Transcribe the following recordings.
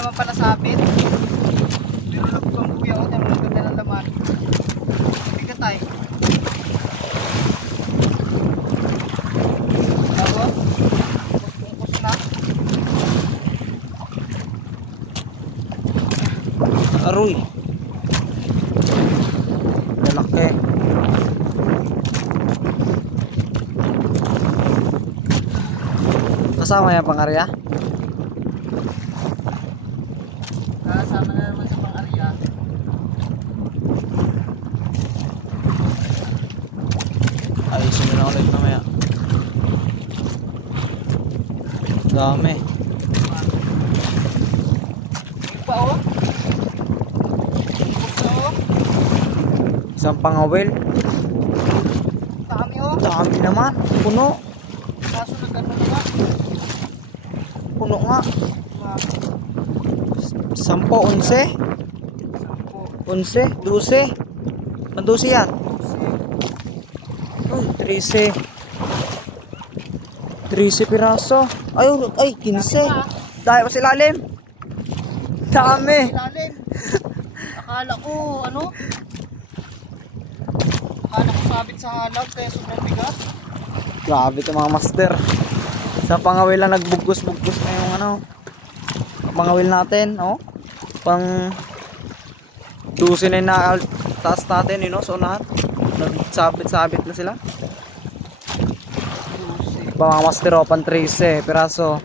naman pala sabit. Pero labog ang kuya ko, dahil maganda ng laman. Bigat tayo. Bago? Kus na. Aroy. Lalaki. Kasama yan pang-arya? Kasama na naman sa pang-arya. Ayusin mo na ulit mamaya. Dami. Iba oh. Isang pangawil. Dami oh. Dami naman. Puno. Kaso na gano'n nga. Puno nga. 10, 11. 11, 12. Pandusi yan. Uy, 13. 13 piraso. Ay, 15. Dahil pa sa ilalim. Dami. Ilalim. Akala ko, ano? Akala ko sabit sa halag, kaya sobrang bigat. Grabe ito mga master. Sa pangawil lang nagbugos-bugos na yung ano. Pangawil natin, oh. Pang 12 na taas natin, you know, so lahat. Nagsabit-sabit na sila. Mga master, oh, pang 13 piraso.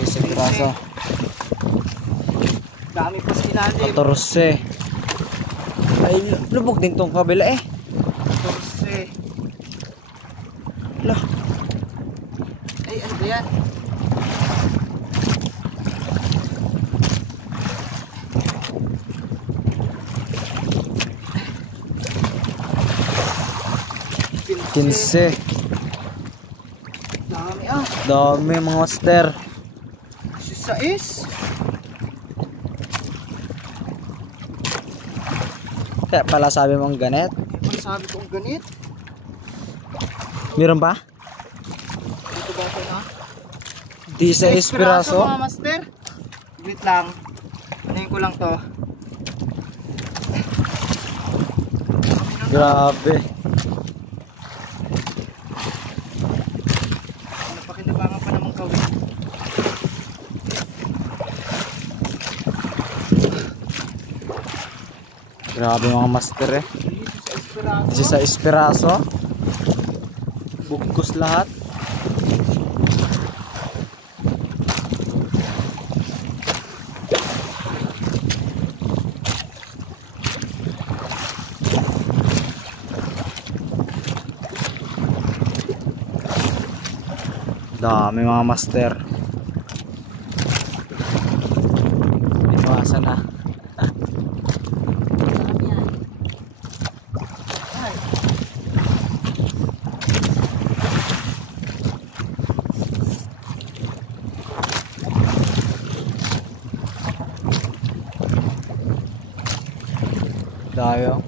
13 piraso. Dami pa sa ilalim. 14. Ay, lubog din tong kabila eh. 14. Lah. Ay, ano ba yan? Kinse. Dami ah. Dami mga master. 16. Kaya pala sabi mong ganit. Ano sabi kong ganit? Meron ba? Dito ba ito na? 16 piraso. Mga master. Wait lang. Hinayin ko lang to. Grabe. Napakinabangan pa namang gawin. Grabe mga master eh. 16 piraso. Bugkos lahat. Dami mga master. Iwasan na. Tayo.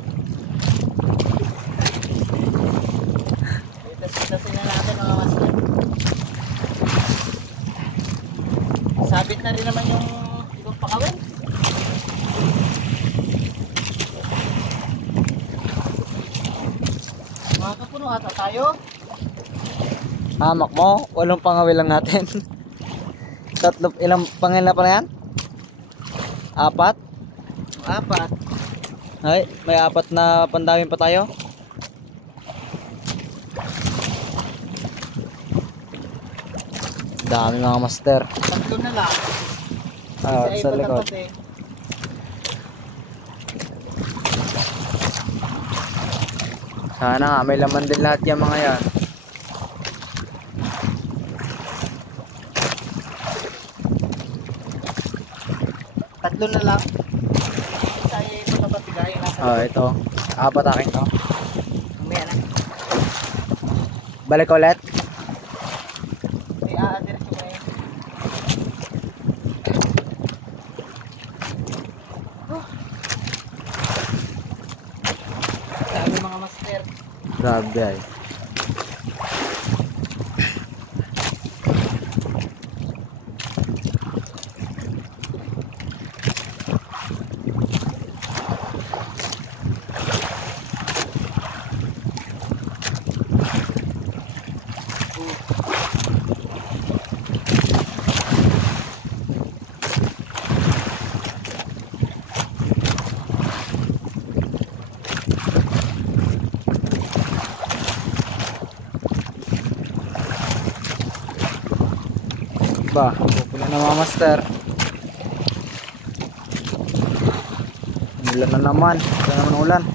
Itas-itasin na natin mga master. Sabit na rin naman yung ibang pakawin. Mga kapuno ata tayo. Hamak mo, walong pangawil lang natin. Tatlo, ilang pangil na pa na yan? 4? 4. Ay, may 4 na pandawin pa tayo. Dami mga master. 3 na lang. Sa likod. Sana nga, may laman din lahat yung mga yan. Tatlo na lang. Isa ay patabatigay. Ito. 4 akin to. Mamaya na. Balik ulit. May aadir ko ba yun? Dami mga master. Grabe ay. Ba, pupula na mga master. Ulan na naman. Ito naman ulan.